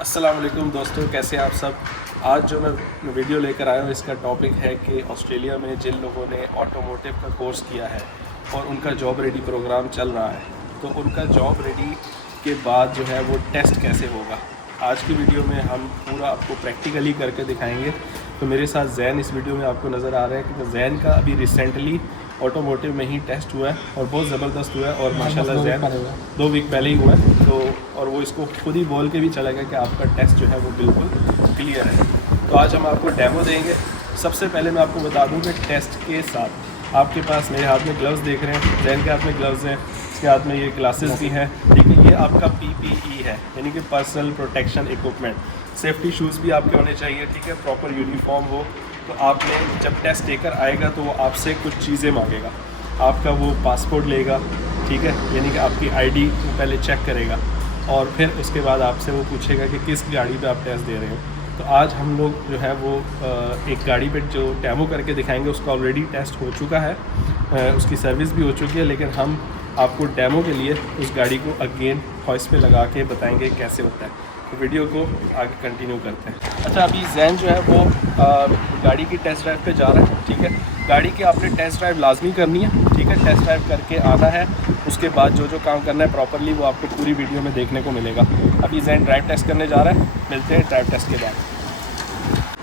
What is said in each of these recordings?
अस्सलाम वालेकुम दोस्तों, कैसे हैं आप सब। आज जो मैं वीडियो लेकर आया हूँ इसका टॉपिक है कि ऑस्ट्रेलिया में जिन लोगों ने ऑटोमोटिव का कोर्स किया है और उनका जॉब रेडी प्रोग्राम चल रहा है, तो उनका जॉब रेडी के बाद जो है वो टेस्ट कैसे होगा। आज की वीडियो में हम पूरा आपको प्रैक्टिकली करके दिखाएंगे। तो मेरे साथ जैन इस वीडियो में आपको नज़र आ रहा है कि जैन का अभी रिसेंटली ऑटोमोटिव में ही टेस्ट हुआ है और बहुत ज़बरदस्त हुआ है और माशाल्लाह जैन 2 वीक पहले ही हुआ है। तो और वो इसको खुद ही बोल के भी चला गया कि आपका टेस्ट जो है वो बिल्कुल क्लियर है। तो आज हम आपको डेमो देंगे। सबसे पहले मैं आपको बता दूं कि टेस्ट के साथ आपके पास मेरे हाथ में ग्लव्स देख रहे हैं, जैन के हाथ में ग्लव्स हैं, इसके हाथ में ये ग्लासेस भी हैं, ठीक है। ये आपका PPE है, यानी कि personal protection equipment. Safety shoes भी आपके होने चाहिए, ठीक है। प्रॉपर यूनिफॉर्म हो। तो आपने जब टेस्ट टेकर आएगा तो वो आपसे कुछ चीज़ें मांगेगा। आपका वो पासपोर्ट लेगा, ठीक है, यानी कि आपकी ID को पहले चेक करेगा और फिर उसके बाद आपसे वो पूछेगा कि किस गाड़ी पे आप टेस्ट दे रहे हो। तो आज हम लोग जो है वो एक गाड़ी पे जो डेमो करके दिखाएंगे, उसका ऑलरेडी टेस्ट हो चुका है, उसकी सर्विस भी हो चुकी है, लेकिन हम आपको डेमो के लिए उस गाड़ी को अगेन हॉइस्ट पे लगा के बताएंगे कैसे होता है। तो वीडियो को आगे कंटिन्यू करते हैं। अच्छा, अभी जैन जो है वो गाड़ी की टेस्ट ड्राइव पे जा रहा है, ठीक है। गाड़ी की आपने टेस्ट ड्राइव लाजमी करनी है, ठीक है। टेस्ट ड्राइव करके आना है, उसके बाद जो जो काम करना है प्रॉपरली वो आपको पूरी वीडियो में देखने को मिलेगा। अभी जैन ड्राइव टेस्ट करने जा रहा है, मिलते हैं ड्राइव टेस्ट के बाद।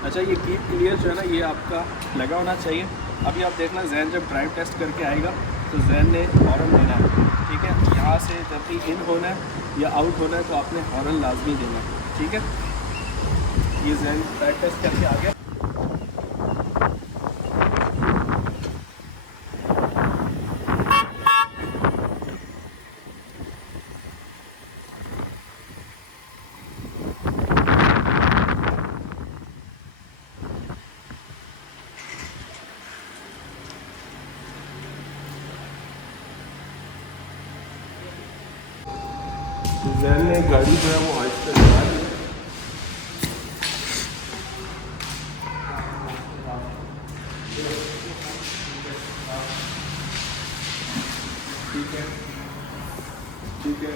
अच्छा, ये कीप क्लियर जो है ना, ये आपका लगा होना चाहिए। अभी आप देखना, जैन जब ड्राइव टेस्ट करके आएगा तो जैन ने हॉर्न देना है, ठीक है। यहाँ से जब भी इन होना है या आउट होना है तो आपने हॉर्न लाजमी देना है, ठीक है। ये जैन ड्राइव टेस्ट करके आ गया। जैन ने गाड़ी जो है वो हॉइस्ट पे लगा दी। ठीक है, ठीक है,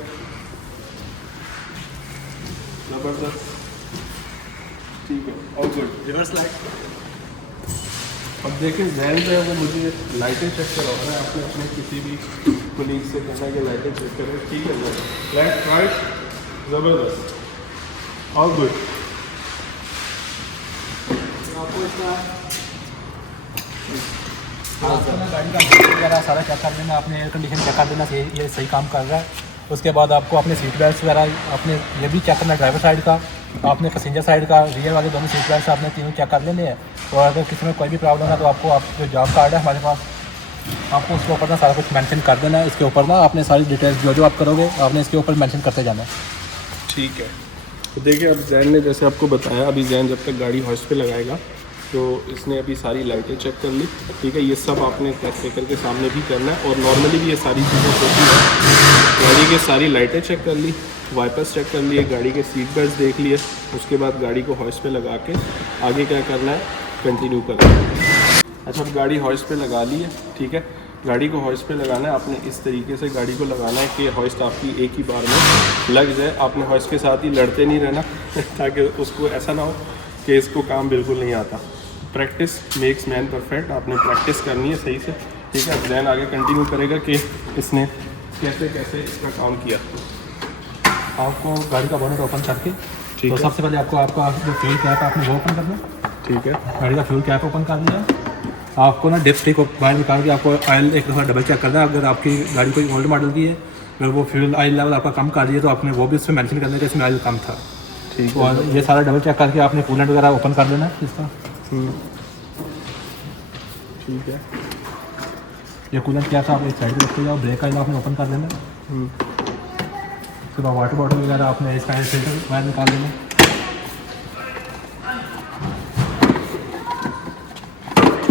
ज़बरदस्त, ठीक है, और गुड। Reverse light. अब देखें, जैन जो है वो मुझे लाइटें चेक करवा रहा है। आपने अपने किसी भी कोलीग से कहना है कि लाइटें चेक करें, ठीक है। लेफ्ट राइट, ज़बरदस्त, और गुड। आपको इसका गाड़ी का वगैरह सारा चेक कर देना, आपने एयर कंडीशन चेक कर देना कि ये सही काम कर रहा है। उसके बाद आपको अपने सीट बेल्ट वगैरह आपने ये भी चेक करना है, ड्राइवर साइड का, आपने पैसेंजर साइड का, रियर वाले दोनों सीट बेल्ट आपने तीनों चेक कर लेने हैं। और अगर किसी में कोई भी प्रॉब्लम है तो आपको आप जो जॉब कार्ड है हमारे पास, आपको उसके ऊपर ना सारा कुछ मेंशन कर देना है। इसके ऊपर ना आपने सारी डिटेल्स जो जो आप करोगे आपने इसके ऊपर मेंशन करते जाना है, ठीक है। तो देखिए, अब जैन ने जैसे आपको बताया, अभी जैन जब तक गाड़ी हॉइस्ट पे लगाएगा तो इसने अभी सारी लाइटें चेक कर ली, ठीक है। ये सब आपने टेस्ट टेकर के सामने भी करना है और नॉर्मली भी ये सारी चीज़ें होती हैं। गाड़ी की सारी लाइटें चेक कर ली, वाइपर्स चेक कर लिए, गाड़ी के सीट बेल्ट देख लिए। उसके बाद गाड़ी को हॉइस्ट पे लगा के आगे क्या करना है, कंटिन्यू करना है। अच्छा, अब गाड़ी हॉइस्ट पे लगा ली है, ठीक है। गाड़ी को हॉइस्ट पे लगाना है, आपने इस तरीके से गाड़ी को लगाना है कि हॉइस्ट आपकी एक ही बार में लग जाए। आपने हॉइस्ट के साथ ही लड़ते नहीं रहना ताकि उसको ऐसा ना हो कि इसको काम बिल्कुल नहीं आता। Practice makes man perfect. आपने प्रैक्टिस करनी है सही से, ठीक है। अब जैन आगे कंटिन्यू करेगा कि इसने कैसे कैसे इसका काम किया। आपको गाड़ी का बोनट ओपन करके ठीक तो है। सबसे पहले आपको आपका जो फ्यूल कैप है आपने वो ओपन करना, ठीक है। गाड़ी का फ्यूल कैप ओपन कर लिया। आपको ना डिप स्टिक को बाहर निकाल के आपको ऑयल एक दफ़ा डबल चेक करना है। अगर आपकी गाड़ी कोई ओल्ड मॉडल की है, अगर वो फ्यूल ऑयल लेवल आपका कम कर रही है तो आपने वो भी उसमें मेंशन करना है कि इसमें ऑयल कम था, ठीक है। और ये सारा डबल चेक करके आपने कूलेंट वगैरह ओपन कर देना है इसका। ठीक है। ये कूलेंट क्या था आप एक साइड पर रखते जाओ, ब्रेक ऑयल आपने ओपन कर देना। उसके बाद वाटर बॉटल वगैरह आपने इसका फिल्टर बाहर निकाल देना।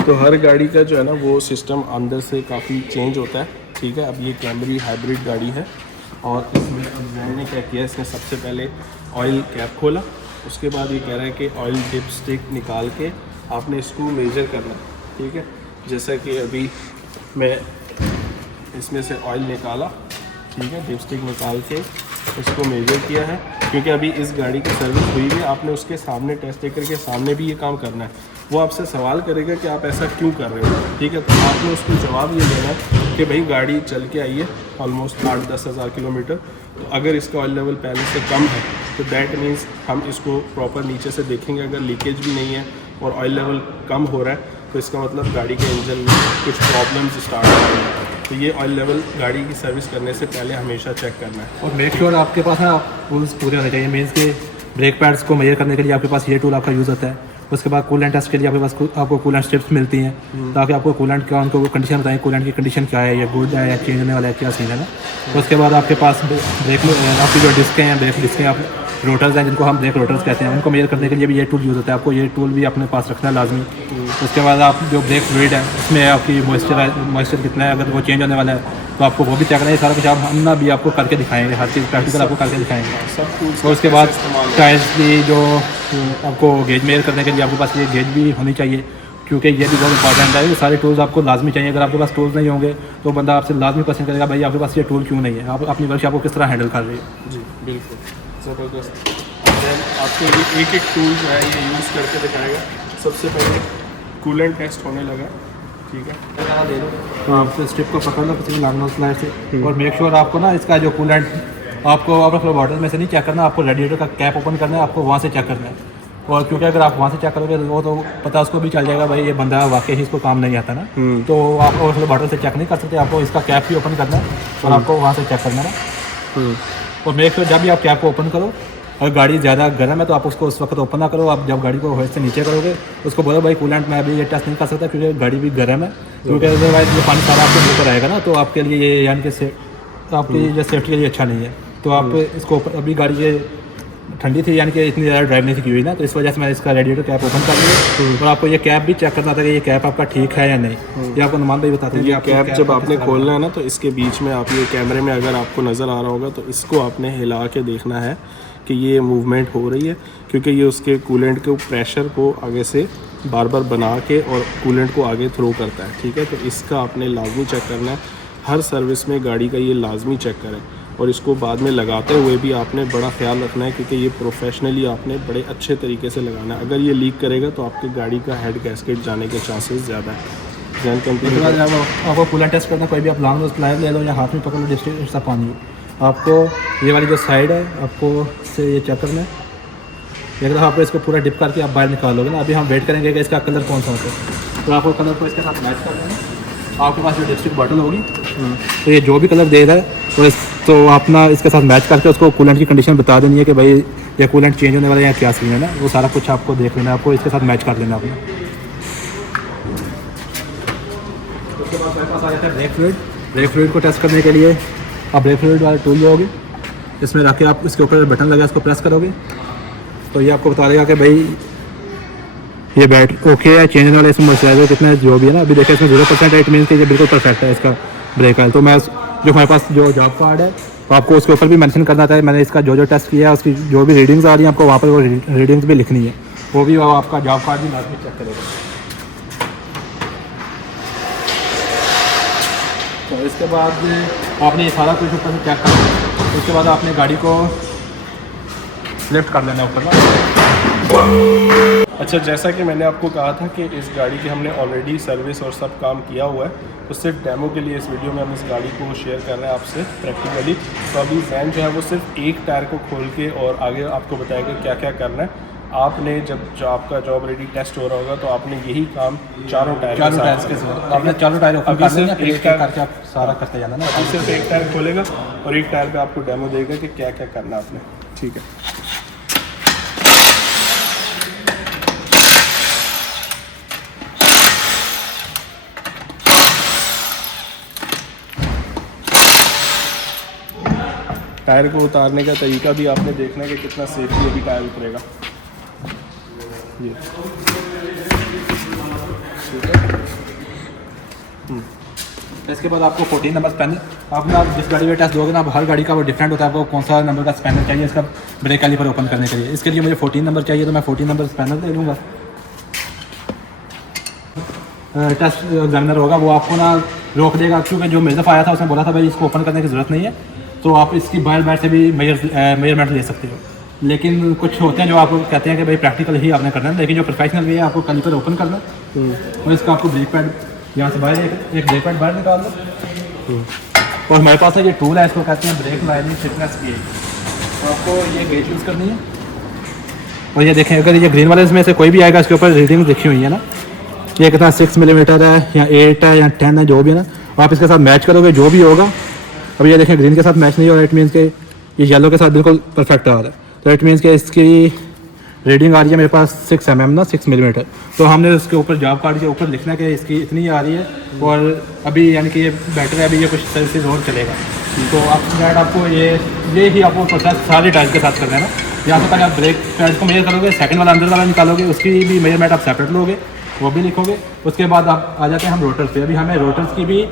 तो हर गाड़ी का जो है ना वो सिस्टम अंदर से काफ़ी चेंज होता है, ठीक है। अब ये कैमरी हाइब्रिड गाड़ी है और इसमें अब जैन ने क्या किया, इसने सबसे पहले ऑयल कैप खोला। उसके बाद ये कह रहा है कि ऑयल डिप स्टिक निकाल के आपने इसको मेजर करना, ठीक है। जैसा कि अभी मैं इसमें से ऑयल निकाला, ठीक है, डिप स्टिक निकाल के इसको मेजर किया है। क्योंकि अभी इस गाड़ी की सर्विस हुई है, आपने उसके सामने टेस्ट टेकर के सामने भी ये काम करना है। वो आपसे सवाल करेगा कि आप ऐसा क्यों कर रहे हो, ठीक है। तो आपने उसको जवाब ये देना है कि भाई गाड़ी चल के आई है ऑलमोस्ट 8-10 हज़ार किलोमीटर, तो अगर इसका ऑयल लेवल पहले से कम है तो दैट मीन्स हम इसको प्रॉपर नीचे से देखेंगे, अगर लीकेज भी नहीं है और ऑयल लेवल कम हो रहा है तो इसका मतलब गाड़ी के इंजन में कुछ प्रॉब्लम्स स्टार्ट हो रही हैं। तो ये ऑयल लेवल गाड़ी की सर्विस करने से पहले हमेशा चेक करना है। और मेक श्योर आपके पास ना टूल्स पूरे होने चाहिए। मीन्स के ब्रेक पैड्स को मेजर करने के लिए आपके पास ये टूल आपका यूज़ होता है। उसके बाद कूलेंट टेस्ट के लिए आपके पास आपको कूलेंट स्ट्रिप्स मिलती हैं ताकि आपको कूलेंट का उनको कंडीशन बताएं, कूलेंट की कंडीशन क्या है, या गुड है या चेंज होने वाला है, क्या सीन है ना। उसके बाद आपके पास ब्रेक आपकी जो डिस्कें हैं, ब्रेक डिस्कें आप रोटर्स हैं जिनको हम ब्रेक रोटर्स कहते हैं, उनको मेजर करने के लिए भी ये टूल यूज़ होता है। आपको ये टूल भी अपने पास रखना है लाजमी। उसके बाद आप जो ब्रेक फ्लूइड है उसमें आपकी मॉइस्चर कितना है, अगर वो चेंज होने वाला है तो आपको वो भी चेक करना है। सारा कुछ हम ना भी आपको करके दिखाएंगे, हर चीज़ प्रैक्टिकल आपको करके दिखाएंगे। सब टूल्स और उसके बाद टायर्स की जो आपको गेज मेजर करने के लिए आपके पास ये गेज भी होनी चाहिए, क्योंकि ये भी बहुत इंपॉर्टेंट है। ये सारे टूल्स आपको लाजमी चाहिए। अगर आपके पास टूल्स नहीं होंगे तो बंदा आपसे लाजमी क्वेश्चन करेगा भाई आपके पास ये टूल क्यों नहीं है, आप अपनी वर्कशॉप को किस तरह हैंडल कर रही है। जी बिल्कुल, ज़बरदस्त। देन आपको ये एक टूल जो है ये यूज़ करके दिखाएगा। सबसे पहले कूलेंट टेस्ट होने लगा, ठीक है। दे दो आप स्ट्रिप को पकड़ लो किसी लॉन्ग नोज स्लाइड से, और मेक श्योर आपको ना इसका जो कूलेंट आपको अपने बॉटल में से नहीं चेक करना, आपको रेडिएटर का कैप ओपन करना है, आपको वहाँ से चेक करना है। और क्योंकि अगर आप वहाँ से चेक करोगे वो तो पता उसको भी चल जाएगा भाई ये बंदा वाकई ही इसको काम नहीं आता ना, तो आप और बॉटल से चेक नहीं कर सकते। आपको इसका कैप भी ओपन करना है और आपको वहाँ से चेक करना है। और मेक श्योर जब भी आप कैप को ओपन करो, अगर गाड़ी ज़्यादा गर्म है तो आप उसको उस वक्त ओपन ना करो। आप जब गाड़ी को होइस्ट से नीचे करोगे उसको बोलो भाई कूलेंट मैं अभी ये टेस्ट नहीं कर सकता क्योंकि गाड़ी भी गर्म है, क्योंकि अदरवाइज ये पानी सारा आपके ऊपर आएगा ना, तो आपके लिए ये यानी कि आपकी ये सेफ्टी के लिए अच्छा नहीं है। तो आप इसको अभी गाड़ी ये ठंडी थी यानी कि इतनी ज़्यादा ड्राइव नहीं थी की हुई ना, तो इस वजह से मैंने इसका रेडिएटर कैप ओपन कर लिया। और आपको ये कैप भी चेक करना था कि ये कैप आपका ठीक है या नहीं। ये आपको नुमान भाई बताते हैं कि ये कैप जब आपने खोलना है ना तो इसके बीच में आप ये कैमरे में अगर आपको नज़र आ रहा होगा तो इसको आपने हिला के देखना है कि ये मूवमेंट हो रही है, क्योंकि ये उसके कूलेंट के प्रेशर को आगे से बार बार बना के और कूलेंट को आगे थ्रो करता है, ठीक है। तो इसका आपने लाजमी चेक करना है। हर सर्विस में गाड़ी का ये लाजमी चेक करें, और इसको बाद में लगाते हुए भी आपने बड़ा ख्याल रखना है क्योंकि ये प्रोफेशनली आपने बड़े अच्छे तरीके से लगाना है। अगर ये लीक करेगा तो आपकी गाड़ी का हेड गैस्केट जाने के चांसेस ज़्यादा है। जैन कंपनी आपको कूलेंट टेस्ट करना, कोई भी आप लॉन्ग नोज प्लायर ले लो या हाथ में पकड़ लो डिस्ट्रिक्ट सा पानी, आपको ये वाली जो साइड है आपको से ये चेक करना है। एक दफ़ा आपको इसको पूरा डिप करके आप बाहर निकालोगे ना, अभी हम वेट करेंगे कि इसका कलर कौन सा होता है, तो आपको कलर को इसके साथ मैच कर देना। आपके पास जो डिस्ट्रिक्ट बॉटल होगी तो ये जो भी कलर दे रहा है तो आप ना इसके साथ मैच करके उसको कूलेंट की कंडीशन बता देनी है कि भाई ये कूलेंट चेंज होने वाला है या क्या सीन है ना, वो सारा कुछ आपको देख लेना है, आपको इसके साथ मैच कर लेना आपने। उसके बाद मेरे पास आ जाता है ब्रेक फ्लूइड। ब्रेक फ्लूइड को टेस्ट करने के लिए आप ब्रेक फ्लूइड वाला टूल लोगे, इसमें रख के आप इसके ऊपर बटन लगा इसको प्रेस करोगे तो ये आपको बता देगा कि भाई ये बैट ओके है, चेंज होने वाला इसमें मॉइस्चराइजर कितना है जो भी है ना। अभी देखिए इसमें 0% इट मीन्स कि ये बिल्कुल परफेक्ट है इसका ब्रेक ऑयल। तो मैं जो हमारे पास जो जॉब कार्ड है तो आपको उसके ऊपर भी मेंशन करना था, मैंने इसका जो टेस्ट किया है उसकी जो भी रीडिंग्स आ रही हैं आपको वहाँ पर वो रीडिंग्स भी लिखनी है, वो भी आपका जॉब कार्ड भी लाजमी चेक करेगा। तो इसके बाद आपने ये सारा कुछ ऊपर से चेक करना, उसके बाद आपने गाड़ी को लिफ्ट कर लेना ऊपर ना। अच्छा, जैसा कि मैंने आपको कहा था कि इस गाड़ी की हमने ऑलरेडी सर्विस और सब काम किया हुआ है, तो सिर्फ डेमो के लिए इस वीडियो में हम इस गाड़ी को शेयर कर रहे हैं आपसे प्रैक्टिकली। तो अभी जैन जो है वो सिर्फ एक टायर को खोल के और आगे आपको बताएगा क्या क्या करना है। आपने जब आपका जॉब रेडी टेस्ट हो रहा होगा तो आपने यही काम चारों टायर के साथ आपने चारों टायर अभी सिर्फ एक टायर करके आप सारा करते जाना ना। अभी सिर्फ एक टायर खोलेगा और एक टायर पे आपको डेमो देगा कि क्या क्या करना है आपने, ठीक है। टायर को उतारने का तरीका भी आपने देखना है कि कितना सेफली अभी टायर उतरेगा। ये इसके बाद आपको 14 नंबर स्पैनर, आप ना जिस गाड़ी का टेस्ट दोगे ना, हर गाड़ी का वो डिफरेंट होता है, आपको कौन सा नंबर का स्पैनर चाहिए इसका ब्रेक कैलिपर ओपन करने के लिए। इसके लिए मुझे 14 नंबर चाहिए तो मैं 14 नंबर स्पैनर ले लूँगा। टेस्ट एग्जामिनर होगा वो आपको ना रोक देगा, क्योंकि जो मेरे दफ़ा आया था उसने बोला था भाई इसको ओपन करने की ज़रूरत नहीं है, तो आप इसकी बाहर बैठ से भी मेजरमेंट ले सकते हो। लेकिन कुछ होते हैं जो आपको कहते हैं कि भाई प्रैक्टिकल ही आपने करना है, लेकिन जो प्रोफेशनल वे है आपको कैलिपर ओपन करना है और इसका आपको ब्रेक पैड यहाँ से बाहर एक ब्रेक पैड बाहर निकाल दो। और हमारे पास है ये टूल है, इसको कहते हैं ब्रेक लाइनिंग फिटनेस गेज। तो आपको ये गेज यूज़ करनी है और ये देखें अगर ये ग्रीन वाले इसमें से कोई भी आएगा इसके ऊपर रीडिंग लिखी हुई है ना, ये कितना 6 मिलीमीटर है या 8 है या 10 है, जो भी है ना, आप इसके साथ मैच करोगे जो भी होगा। अब ये देखें ग्रीन के साथ मैच नहीं हो रहा, इट मीन्स के ये येलो के साथ बिल्कुल परफेक्ट आ रहा है, तो इट मीन्स के इसकी रीडिंग आ रही है मेरे पास 6 mm ना 6 मिलीमीटर। तो हमने उसके ऊपर जॉब कार्ड के ऊपर लिखना है कि इसकी इतनी आ रही है और अभी यानी कि ये बेटर है, अभी ये कुछ सर्विसेज और चलेगा। तो आपको ये ही आपको प्रोसेस सारे टाइप के साथ करना है ना। यहाँ से पहले आप ब्रेक पैड को मेजर करोगे, सेकंड वाला अंदर वाला निकालोगे, उसकी भी मेजरमेंट आप सेपरेट लोगे, वो भी लिखोगे। उसके बाद आप आ जाते हैं हम रोटर्स पे। अभी हमें रोटर्स की भी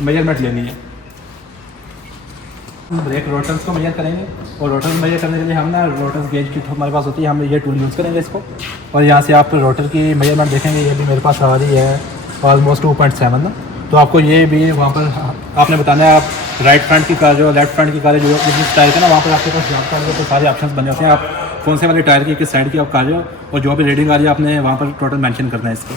मेजरमेंट लेनी है, ब्रेक रोटर्स को मेजर करेंगे और रोटर्स मेजर करने के लिए हम ना रोटर्स गेज की हमारे पास होती है, हम ये टूल यूज़ करेंगे इसको। और यहाँ से आप रोटर की मेजरमेंट देखेंगे, ये भी मेरे पास आ रही है ऑलमोस्ट 2.7 ना। तो आपको ये भी वहाँ पर आपने बताना है, आप राइट फ्रंट की कर रहे हो, लेफ्ट फ्रंट की कर रहे हो, जो जिस टायर का ना वहाँ पर आपके पास जॉब कर तो सारे ऑप्शंस बने होते हैं, आप कौन से वाले टायर की किस साइड की आप कर रहे हो और जो भी रीडिंग आ रही है आपने वहाँ पर टोटल मेंशन करना है इसको।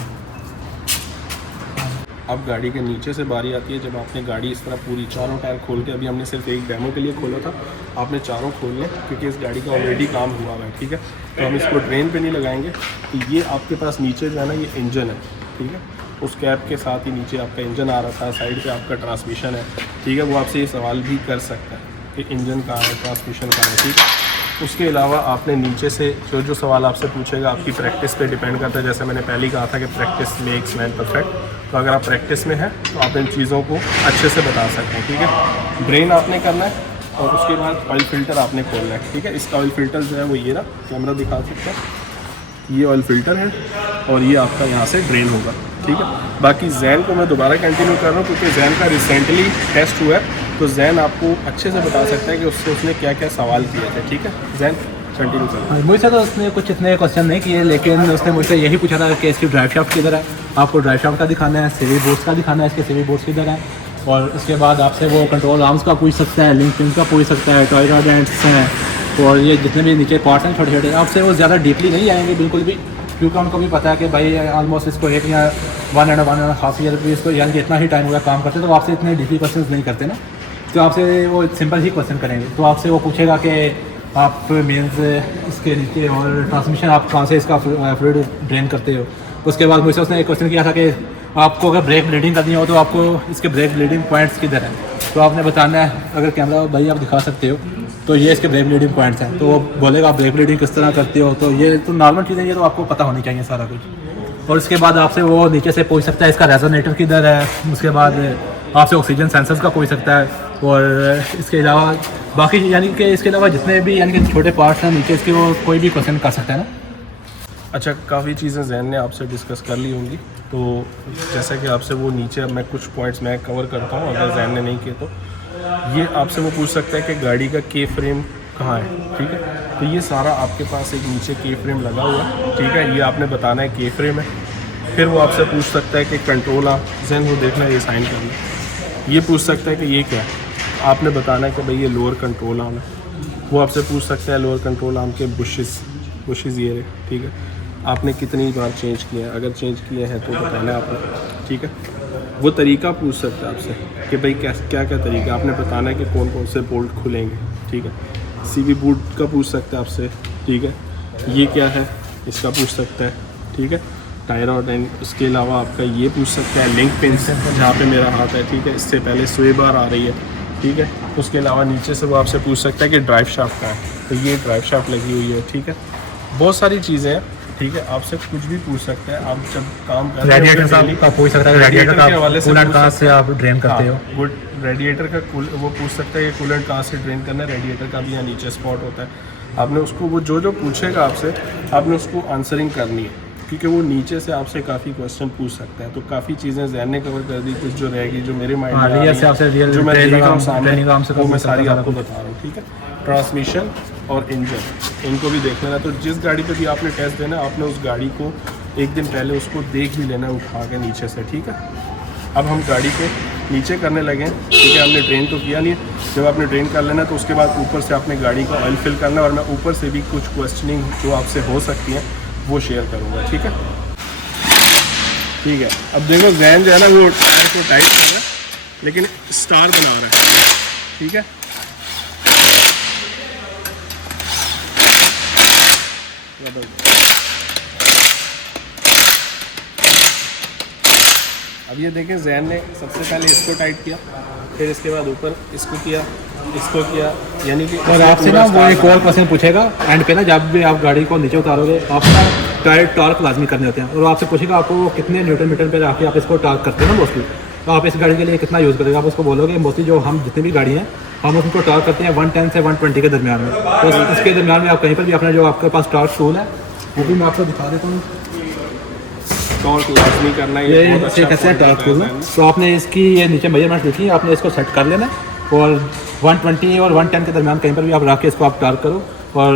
अब गाड़ी के नीचे से बारी आती है, जब आपने गाड़ी इस तरह पूरी चारों टायर खोल के, अभी हमने सिर्फ एक डेमो के लिए खोला था, आपने चारों खोल लें क्योंकि इस गाड़ी का ऑलरेडी काम हुआ है, ठीक है। तो हम इसको ड्रेन पे नहीं लगाएंगे। तो ये आपके पास नीचे जो है ना, ये इंजन है, ठीक है। उस कैप के साथ ही नीचे आपका इंजन आ रहा था, साइड पे आपका ट्रांसमिशन है, ठीक है। वो आपसे ये सवाल भी कर सकता है कि इंजन कहाँ है, ट्रांसमिशन कहाँ है, ठीक है। उसके अलावा आपने नीचे से जो सवाल आपसे पूछेगा आपकी प्रैक्टिस पे डिपेंड करता है। जैसे मैंने पहले ही कहा था कि प्रैक्टिस मेक्स मैन परफेक्ट। तो अगर आप प्रैक्टिस में हैं तो आप इन चीज़ों को अच्छे से बता सकते हैं, ठीक है। ड्रेन आपने करना है और उसके बाद ऑयल फ़िल्टर आपने खोलना है, ठीक है। इसका ऑयल फ़िल्टर जो है वो ये रहा, कैमरा दिखा सकता है, ये ऑयल फ़िल्टर है और ये आपका यहाँ से ड्रेन होगा, ठीक है। बाकी जैन को मैं दोबारा कंटिन्यू कर रहा हूँ क्योंकि जैन का रिसेंटली टेस्ट हुआ है, तो जैन आपको अच्छे से बता सकता है कि उसने क्या क्या सवाल किए थे, ठीक है। जैन कंटिन्यू करो। मुझसे तो उसने कुछ इतने क्वेश्चन नहीं किए, लेकिन उसने मुझसे यही पूछा था कि इसकी ड्राइव शाफ्ट किधर है, आपको ड्राइव शाफ्ट का दिखाना है, सीवी बोर्ड्स का दिखाना है, इसके सीवी बोर्ड्स किधर है। और उसके बाद आपसे वो कंट्रोल आर्म्स का पूछ सकता है, लिंक पिन का पूछ सकता है, टॉय रॉड एंड्स हैं और ये जितने भी नीचे पार्ट्स हैं छोटे छोटे, आपसे वो ज़्यादा डीपली नहीं आएंगे बिल्कुल भी, क्योंकि उनको भी पता है कि भाई ऑलमोस्ट इसको 1 या 1.5 ईयर भी इसको यानी कि इतना ही टाइम हुआ काम करते, तो आपसे इतने डीपली क्वेश्चन नहीं करते ना। तो आपसे वो सिंपल ही क्वेश्चन करेंगे। तो आपसे वो पूछेगा कि आप मीन्स इसके नीचे और ट्रांसमिशन आप कहाँ से इसका फ्लूइड ड्रेन करते हो। उसके बाद मुझसे उसने एक क्वेश्चन किया था कि आपको अगर ब्रेक ब्लीडिंग करनी हो तो आपको इसके ब्रेक ब्लीडिंग पॉइंट्स किधर हैं। तो आपने बताना है, अगर कैमरा भाई आप दिखा सकते हो, तो ये इसके ब्रेक ब्लीडिंग पॉइंट्स हैं। तो वो बोलेगा आप ब्रेक ब्लीडिंग किस तरह करते हो। तो ये तो नॉर्मल चीज़ें, ये तो आपको पता होनी चाहिए सारा कुछ। और उसके बाद आपसे वो नीचे से पूछ सकता है इसका रेजोनेटर किधर है। उसके बाद आपसे ऑक्सीजन सेंसर्स का पूछ सकता है और इसके अलावा बाकी यानी कि इसके अलावा जितने भी यानी कि छोटे पार्ट्स हैं नीचे इसके, वो कोई भी क्वेश्चन कर सकता है ना। अच्छा, काफ़ी चीज़ें जैन ने आपसे डिस्कस कर ली होंगी, तो जैसा कि आपसे वो नीचे मैं कुछ पॉइंट्स मैं कवर करता हूँ, अगर जैन ने नहीं किए तो ये आपसे वो पूछ सकता है कि गाड़ी का के फ्रेम कहाँ है, ठीक है। तो ये सारा आपके पास एक नीचे के फ्रेम लगा हुआ है, ठीक है, ये आपने बताना है के फ्रेम है। फिर वो आपसे पूछ सकता है कि कंट्रोल आप जैन वो देखना है, ये साइन करना। ये पूछ सकता है कि ये क्या है, आपने बताना है कि भाई ये लोअर कंट्रोल आर्म है। वो आपसे पूछ सकता है लोअर कंट्रोल आर्म के बुशेज़ ये रहे, ठीक है, आपने कितनी बार चेंज किया है, अगर चेंज किए हैं तो बताना है आपने, ठीक है। वो तरीका पूछ सकता है आपसे कि भाई क्या क्या तरीका, आपने बताना है कि कौन कौन से बोल्ट खुलेंगे, ठीक है। सीवी बोर्ड का पूछ सकता है आपसे, ठीक है, ये क्या है इसका पूछ सकता है, ठीक है। टायर और उसके अलावा आपका ये पूछ सकता है लिंक पिन से, जहाँ पे मेरा हाथ है, ठीक है, इससे पहले स्वे बार आ रही है, ठीक है। उसके अलावा नीचे से वो आपसे पूछ सकता है कि ड्राइव शाफ्ट का है, तो ये ड्राइव शाफ्ट लगी हुई है, ठीक है। बहुत सारी चीज़ें हैं, ठीक है, आपसे कुछ भी पूछ सकते हैं। आप जब काम कर रहे हैं रेडिएटर का पूछ सकता है, रेडिएटर के हवाले से कूलेंट कहाँ से आप ड्रेन करते हो। गुड, रेडिएटर का वो पूछ सकता है कि कूलेंट कहाँ से ड्रेन करना है। रेडिएटर का भी यहाँ नीचे स्पॉट होता है, आपने उसको वो जो पूछेगा आपसे, आपने उसको आंसरिंग करनी है, क्योंकि वो नीचे से आपसे काफ़ी क्वेश्चन पूछ सकता है। तो काफ़ी चीज़ें जैन ने कवर कर दी, कुछ जो रहेगी जो मेरे माइंड में जो मैं देख रहा हूँ सामने, वो मैं सारी आपको बता रहा हूँ, ठीक है। ट्रांसमिशन और इंजन, इनको भी देख लेना। तो जिस गाड़ी पे भी आपने टेस्ट देना, आपने उस गाड़ी को एक दिन पहले उसको देख भी लेना उठा के नीचे से, ठीक है। अब हम गाड़ी के नीचे करने लगे, ठीक है, आपने ड्रेन तो किया नहीं है। जब आपने ड्रेन कर लेना तो उसके बाद ऊपर से आपने गाड़ी का ऑयल फिल करना है, और मैं ऊपर से भी कुछ क्वेश्चनिंग जो आपसे हो सकती हैं वो शेयर करूँगा, ठीक है। ठीक है, अब देखो जैन जो है ना वो टायर को टाइट कर रहा है, लेकिन स्टार बना रहा है, ठीक है। अब ये देखें जैन ने सबसे पहले इसको टाइट किया, फिर इसके बाद ऊपर इसको किया, यानी कि और आपसे ना वो एक और क्वेश्चन पूछेगा एंड पे ना, जब भी आप गाड़ी को नीचे उतारोगे आप ना टायर टॉर्क लाजमी करने होते हैं, और आपसे पूछेगा आपको कितने न्यूटन मीटर पे आके आप इसको टॉर्क करते हैं ना मोस्टली, तो आप इस गाड़ी के लिए कितना यूज़ करेगा, आप उसको बोलोगे मोस्टली जो हम जितनी भी गाड़ी हैं हम उसको टॉर्क करते हैं 110 से 120 के दरमियान में। तो इसके दरमियान में आप कहीं पर भी अपना जो आपके पास टॉर्क टूल है वो भी मैं आपको दिखा देता हूँ। टॉर्क लाजमी करना है, ये कैसे टॉर्क टूल है, तो आपने इसकी ये नीचे मेजरमेंट लिखी, आपने इसको सेट कर लेना और 120 और 110 के दरमियान कहीं पर भी आप रख के इसको आप टॉर्क करो, और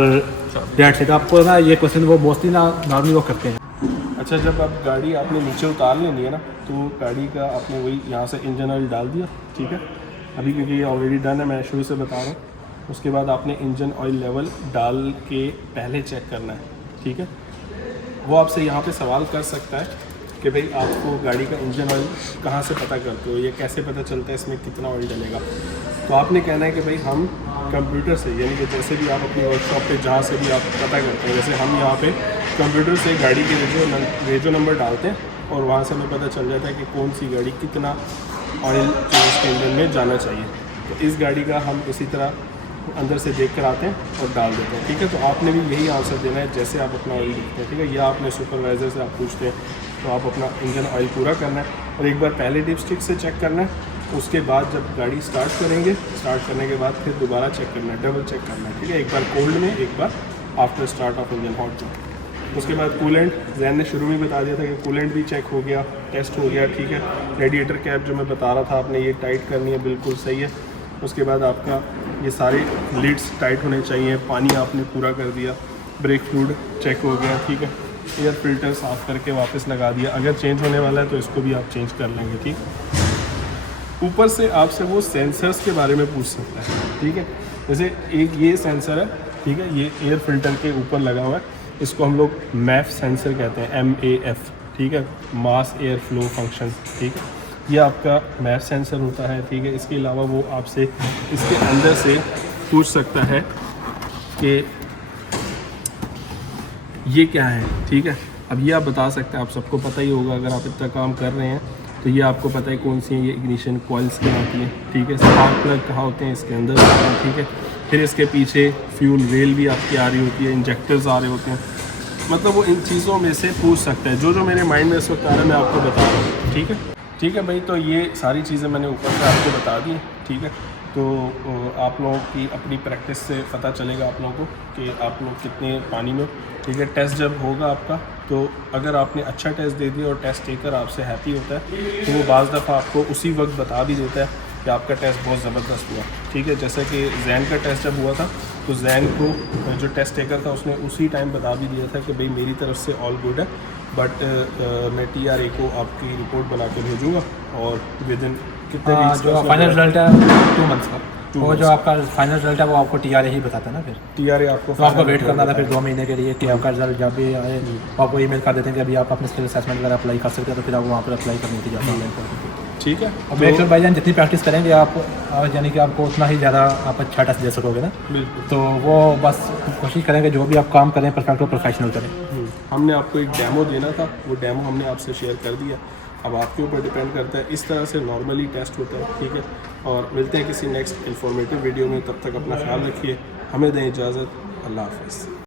डेट सेट आपको ना ये क्वेश्चन वो मोस्टली ना नॉर्मली वो करते हैं। अच्छा, जब आप गाड़ी आपने नीचे उतार लेनी है ना, तो गाड़ी का आपने वही यहाँ से इंजन ऑयल डाल दिया, ठीक है, अभी क्योंकि ये ऑलरेडी डन है, मैं शुरू से बता रहा हूँ। उसके बाद आपने इंजन ऑयल लेवल डाल के पहले चेक करना है, ठीक है। वो आपसे यहाँ पे सवाल कर सकता है कि भाई आपको गाड़ी का इंजन ऑयल कहाँ से पता करते हो, ये कैसे पता चलता है इसमें कितना ऑयल डलेगा। तो आपने कहना है कि भाई हम कंप्यूटर से, यानी कि जैसे भी आप अपनी वर्कशॉप पे जहाँ से भी आप पता करते हैं, जैसे हम यहाँ पे कंप्यूटर से गाड़ी के रेजो नंबर डालते हैं और वहाँ से हमें पता चल जाता है कि कौन सी गाड़ी कितना ऑयल जो उसके इंजन में जाना चाहिए। तो इस गाड़ी का हम इसी तरह अंदर से देख कर आते हैं और डाल देते हैं, ठीक है। तो आपने भी यही आंसर देना है जैसे आप अपना ऑयल लिखते हैं, ठीक है। या आपने सुपरवाइज़र से आप पूछते हैं तो आप अपना इंजन ऑयल पूरा करना है और एक बार पहले डिपस्टिक से चेक करना है। उसके बाद जब गाड़ी स्टार्ट करेंगे, स्टार्ट करने के बाद फिर दोबारा चेक करना है, डबल चेक करना है, ठीक है। एक बार कोल्ड में, एक बार after start of engine hot में। उसके बाद कूलेंट, जैन ने शुरू में बता दिया था कि कूलेंट भी चेक हो गया, टेस्ट हो गया, ठीक है। रेडिएटर कैप जो मैं बता रहा था आपने ये टाइट करनी है, बिल्कुल सही है। उसके बाद आपका ये सारे लीड्स टाइट होने चाहिए, पानी आपने पूरा कर दिया, ब्रेक फ्लूइड चेक हो गया, ठीक है। एयर फिल्टर साफ़ करके वापस लगा दिया, अगर चेंज होने वाला है तो इसको भी आप चेंज कर लेंगे, ठीक। ऊपर से आपसे वो सेंसर्स के बारे में पूछ सकता है, ठीक है। जैसे एक ये सेंसर है, ठीक है, ये एयर फिल्टर के ऊपर लगा हुआ है, इसको हम लोग मैफ सेंसर कहते हैं, MAF, ठीक है, मास एयर फ्लो फंक्शन, ठीक है। ये आपका मैफ सेंसर होता है, ठीक है। इसके अलावा वो आपसे इसके अंदर से पूछ सकता है कि ये क्या है, ठीक है। अब ये आप बता सकते हैं, आप सबको पता ही होगा अगर आप इतना काम कर रहे हैं तो ये आपको पता है कौन सी है, ये इग्निशन कॉइल्स क्या होती है, ठीक है। स्पार्क प्लग कहाँ होते हैं, इसके अंदर होते हैं, ठीक है। फिर इसके पीछे फ्यूल रेल भी आपकी आ रही होती है, इंजेक्टर्स आ रहे होते हैं, मतलब वो इन चीज़ों में से पूछ सकता है। जो मेरे माइंड में इस वक्त आ रहा है मैं आपको बता रहा हूँ, ठीक है। ठीक है भाई, तो ये सारी चीज़ें मैंने ऊपर से आपको बता दी, ठीक है। तो आप लोगों की अपनी प्रैक्टिस से पता चलेगा आप लोगों को कि आप लोग कितने पानी में, ठीक है। टेस्ट जब होगा आपका, तो अगर आपने अच्छा टेस्ट दे दिया और टेस्ट टेकर आपसे हैप्पी होता है तो वो बाज़ दफ़ा आपको उसी वक्त बता भी देता है कि आपका टेस्ट बहुत ज़बरदस्त हुआ, ठीक है। जैसे कि जैन का टेस्ट जब हुआ था तो जैन को जो टेस्ट टेकर था उसने उसी टाइम बता भी दिया था कि भाई मेरी तरफ से ऑल गुड है, बट मैं TRA को आपकी रिपोर्ट बना के भेजूँगा और विद इन कितने जो फाइनल रिजल्ट है 2 मंथ्स का, वो जो आपका फाइनल रिजल्ट है वो आपको TRA ही बताता है ना। फिर TRA आपको तो आपको वेट करना था फिर 2 महीने के लिए कि आपका रिजल्ट जब भी आए आपको ईमेल कर देते हैं कि अभी आप अपने स्किल असेसमेंट वगैरह अप्लाई कर सकते हैं, तो फिर आप वहाँ पर अप्लाई करने की जाते हैं, ठीक है। अब मेक श्योर भाईजान जितनी प्रैक्टिस करेंगे आप, यानी कि आपको उतना ही ज़्यादा आप अच्छा टेस्ट दे सकोगे ना। बिल्कुल। तो वो बस कोशिश करेंगे जो भी आप काम करें परफेक्ट और प्रोफेशनल करें। हमने आपको एक डेमो देना था, वो डेमो हमने आपसे शेयर कर दिया, अब आपके ऊपर डिपेंड करता है। इस तरह से नॉर्मली टेस्ट होता है, ठीक है। और मिलते हैं किसी नेक्स्ट इन्फॉर्मेटिव वीडियो में, तब तक अपना ख्याल रखिए, हमें दें इजाज़त, अल्लाह हाफ़िज़।